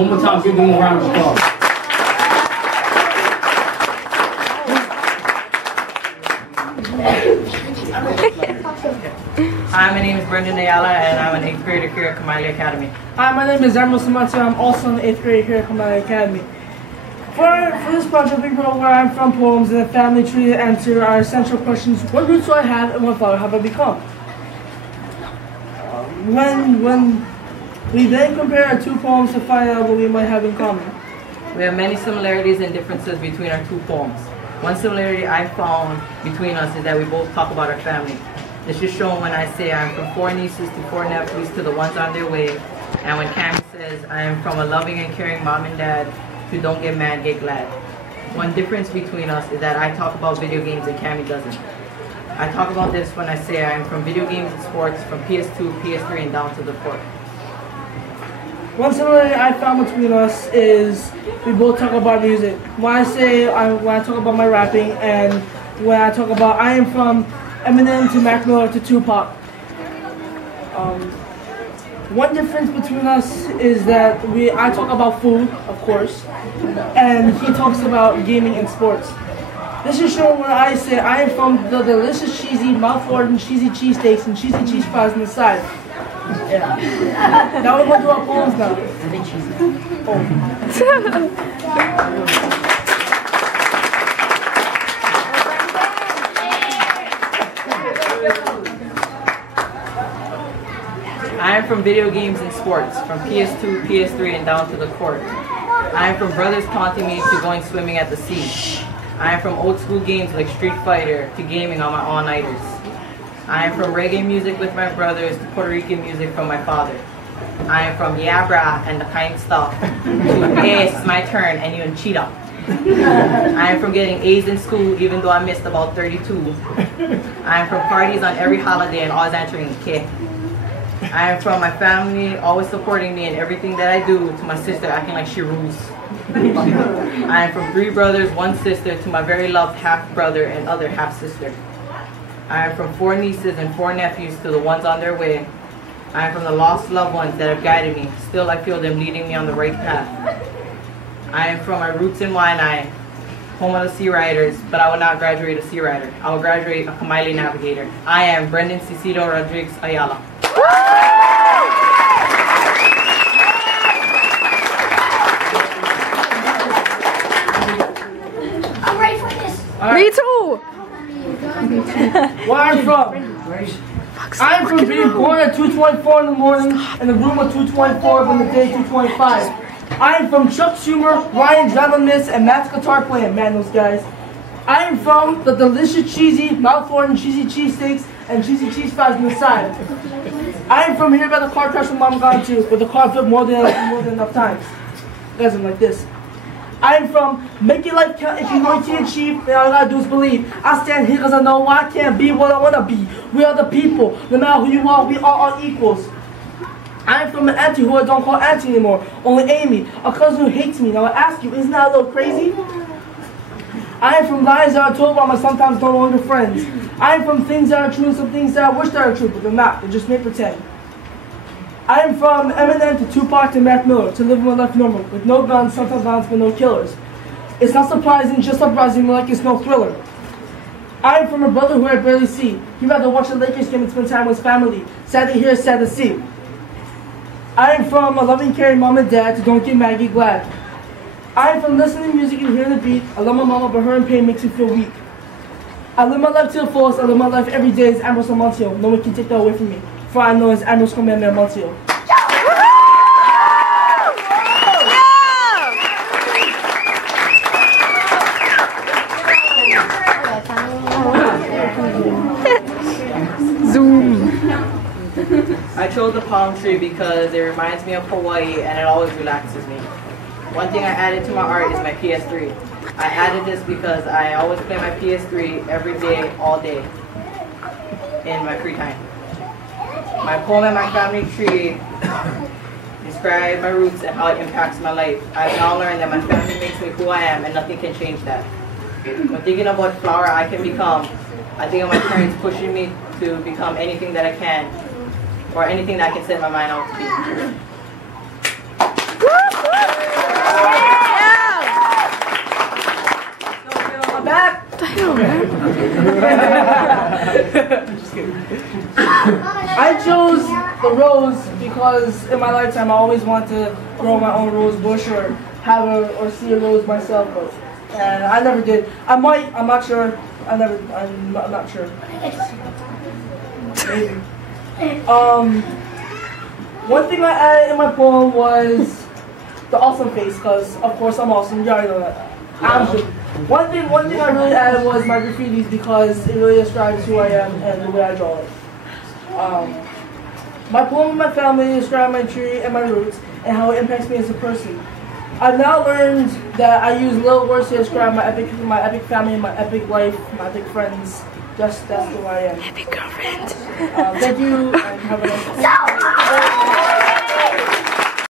One more time, give them a round of applause. Hi, my name is Brenden Ayala, and I'm an 8th grader here at Kamali Academy. Hi, my name is Ambrose and Brenden. I'm also an 8th grader here at Kamali Academy. For this project, we wrote where I'm from poems and a family tree to answer our essential questions: what roots do I have, and what flower have I become? When we then compare our two poems to find out what we might have in common. We have many similarities and differences between our two poems. One similarity I found between us is that we both talk about our family. This is shown when I say I'm from 4 nieces to 4 nephews to the ones on their way, and when Cammy says I am from a loving and caring mom and dad who don't get mad, get glad. One difference between us is that I talk about video games and Cammy doesn't. I talk about this when I say I am from video games and sports, from PS2, PS3, and down to the court. One similarity I found between us is we both talk about music. When I talk about my rapping, and when I talk about I am from Eminem to Mac Miller to Tupac. One difference between us is that I talk about food, of course, and he talks about gaming and sports. This is shown when I say I am from the delicious, cheesy, mouth-watering cheesy cheesesteaks and cheesy cheese fries on the side. Yeah. Now we're going to do our poems now. I am from video games and sports, from PS2, PS3, and down to the court. I am from brothers taunting me to going swimming at the sea. I am from old school games like Street Fighter to gaming on my all-nighters. I am from reggae music with my brothers to Puerto Rican music from my father. I am from Yabra and the kind stuff to hey, it's my turn and you and cheetah. I am from getting A's in school even though I missed about 32. I am from parties on every holiday and always answering K. I am from my family always supporting me in everything that I do, to my sister acting like she rules. I am from 3 brothers, 1 sister, to my very loved half-brother and other half-sister. I am from 4 nieces and 4 nephews to the ones on their way. I am from the lost loved ones that have guided me. Still I feel them leading me on the right path. I am from my roots in Waianae, home of the Sea Riders, but I will not graduate a Sea Rider. I will graduate a Kamaile Navigator. I am Brenden Cicido Rodriguez Ayala. I'm ready for this. Right. Me too! Where I'm from. I'm from being born at 2:24 in the morning and the room at 2:24 on the day 2:25. I am from Chuck Schumer, Ryan Dragonless, and Matt's guitar playing. Man, those guys. I am from the delicious cheesy, mouth-watering cheesy cheesesteaks and cheesy cheese fries on the side. I am from here by the car crash when Mom got into, but the car flipped more than enough times. Guys, I'm like this. I am from make your life count if you know you can't achieve, then all you gotta do is believe. I stand here because I know I can't be what I wanna be. We are the people. No matter who you are, we all are equals. I am from an auntie who I don't call auntie anymore, only Amy, a cousin who hates me. Now I ask you, isn't that a little crazy? I am from lies that are told by my sometimes no longer friends. I am from things that are true and some things that I wish that are true, but they're not. They just may pretend. I am from Eminem to Tupac to Mac Miller, to live my life normal, with no guns, sometimes violence, but no killers. It's not surprising, just surprising like it's no thriller. I am from a brother who I barely see. He'd rather watch the Lakers game and spend time with his family. Sad to hear, sad to see. I am from a loving, caring mom and dad to don't get mad, get glad. I am from listening to music and hearing the beat. I love my mama, but her in pain makes me feel weak. I live my life to the fullest. I live my life every day as Ambrose and Brenden. No one can take that away from me. For I know it's Ambrose and Brenden. Zoom. I chose the palm tree because it reminds me of Hawaii and it always relaxes me. One thing I added to my art is my PS3. I added this because I always play my PS3 every day, all day, in my free time. My poem and my family tree describe my roots and how it impacts my life. I've now learned that my family makes me who I am and nothing can change that. When thinking of what flower I can become, I think of my parents pushing me to become anything that I can, or anything that I can set my mind out to be. a rose because in my lifetime I always want to grow my own rose bush or or see a rose myself, and I never did. I might. I'm not sure. I'm not sure. Maybe. One thing I added in my poem was the awesome face, because of course I'm awesome. You already know that. One thing I really added was my graffitis because it really describes who I am and the way I draw it. My poem of my family describes my tree and my roots and how it impacts me as a person. I've now learned that I use little words to describe my epic family, my epic life, my epic friends. That's who I am. Epic girlfriend. Thank you and have a nice day.